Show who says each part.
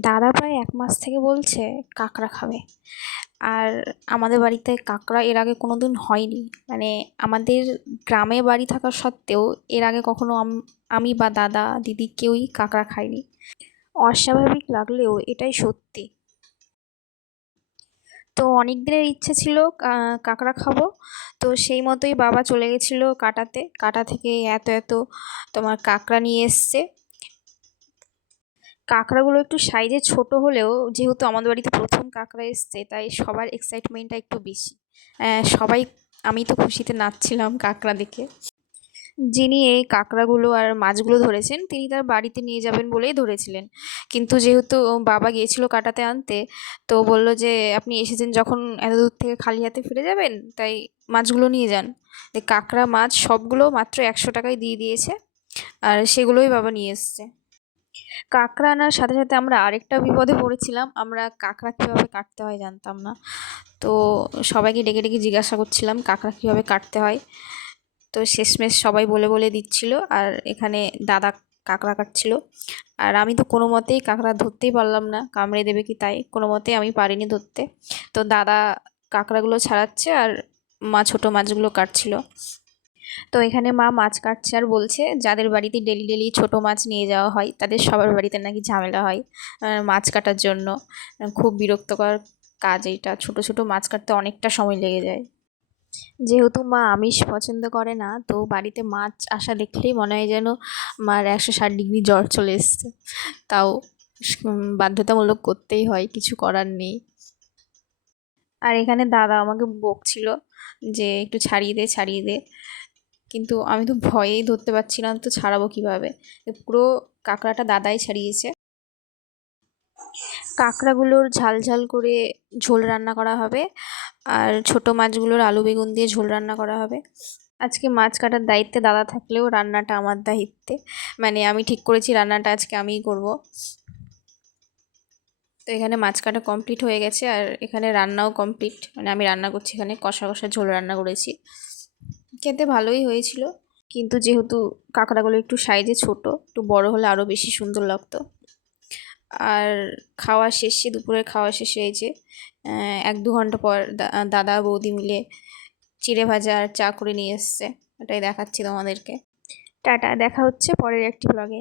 Speaker 1: দাদা প্রায় এক মাস থেকে বলছে কাঁকড়া খাবে। আর আমাদের বাড়িতে কাঁকড়া এর আগে কোনো দিন হয়নি। মানে আমাদের গ্রামে বাড়ি থাকা সত্ত্বেও এর আগে কখনো আমি বা দাদা, দিদি কেউই কাঁকড়া খায়নি। অস্বাভাবিক লাগলেও এটাই সত্যি। তো অনেক দিনের ইচ্ছে ছিল কাঁকড়া খাব। তো সেই মতোই বাবা চলে গেছিল কাটাতে। কাটা থেকে এত এত তোমার কাঁকড়া নিয়ে এসছে। কাঁকড়াগুলো একটু সাইজে ছোট হলেও যেহেতু আমাদের বাড়িতে প্রথম কাঁকড়া এসছে, তাই সবার এক্সাইটমেন্টটা একটু বেশি। সবাই, আমি তো খুশিতে নাচছিলাম কাঁকড়া দেখে। যিনি এই কাঁকড়াগুলো আর মাছগুলো ধরেছেন, তিনি তার বাড়িতে নিয়ে যাবেন বলেই ধরেছিলেন। কিন্তু যেহেতু বাবা গিয়েছিল কাটাতে আনতে, তো বলল যে, আপনি এসেছেন যখন এত দূর থেকে খালি হাতে ফিরে যাবেন, তাই মাছগুলো নিয়ে যান। কাঁকড়া মাছ সবগুলো মাত্র একশো টাকায় দিয়ে দিয়েছে, আর সেগুলোই বাবা নিয়ে এসছে। কাঁকড়া আনার সাথে সাথে আমরা আরেকটা বিপদে পড়েছিলাম। আমরা কাঁকড়া কীভাবে কাটতে হয় জানতাম না। তো সবাইকে ডেকে ডেকে জিজ্ঞাসা করছিলাম, কাঁকড়া কীভাবে কাটতে হয়? তো শেষমেশ সবাই বলে বলে দিচ্ছিল আর এখানে দাদা কাঁকড়া কাটছিল। আর আমি তো কোনো মতেই কাঁকড়া ধরতেই পারলাম না। কামড়ে দেবে কি তাই? কোনো মতেই আমি পারিনি ধরতে। তো দাদা কাঁকড়াগুলো ছাড়াচ্ছে আর মা ছোটো মাছগুলো কাটছিল। তো এখানে মা মাছ কাটছে আর বলছে, যাদের বাড়িতে ডেলি ডেলি ছোটো মাছ নিয়ে যাওয়া হয়, তাদের সবার বাড়িতে নাকি ঝামেলা হয় মাছ কাটার জন্য। খুব বিরক্তকর কাজ এটা ছোটো ছোটো মাছ কাটতে অনেকটা সময় লেগে যায়। যেহেতু মা আমিষ পছন্দ করে না, তো বাড়িতে মাছ আসা দেখলেই মনে হয় যেন মার একশো ষাট ডিগ্রি জ্বর চলে এসছে। তাও বাধ্যতামূলক করতেই হয়, কিছু করার নেই। আর এখানে দাদা আমাকে বকছিল যে, একটু ছাড়িয়ে দে ছাড়িয়ে দে। কিন্তু আমি তো ভয়েই ধরতে পারছি না তো ছাড়াবো কীভাবে? পুরো কাঁকড়াটা দাদাই ছাড়িয়েছে। কাঁকড়াগুলোর ঝাল ঝাল করে ঝোল রান্না করা হবে আর ছোটো মাছগুলোর আলু বেগুন দিয়ে ঝোল রান্না করা হবে। আজকে মাছ কাটার দায়িত্বে দাদা থাকলেও রান্নাটা আমার দায়িত্বে। মানে আমি ঠিক করেছি রান্নাটা আজকে আমিই করব। তো এখানে মাছ কাটা কমপ্লিট হয়ে গেছে আর এখানে রান্নাও কমপ্লিট। মানে আমি রান্না করছি এখানে কষা কষা ঝোল রান্না করেছি। খেতে ভালোই হয়েছিল। কিন্তু যেহেতু কাঁকড়াগুলো একটু সাইজে ছোট, একটু বড় হলে আরও বেশি সুন্দর লাগতো। আর খাওয়া শেষে, দুপুরের খাওয়া শেষে এই যে এক দু ঘণ্টা পর দাদা বৌদি মিলে চিড়ে ভাজা আর চা করে নিয়ে এসছে। ওটাই দেখাচ্ছি তোমাদেরকে। টাটা, দেখা হচ্ছে পরের একটি ব্লগে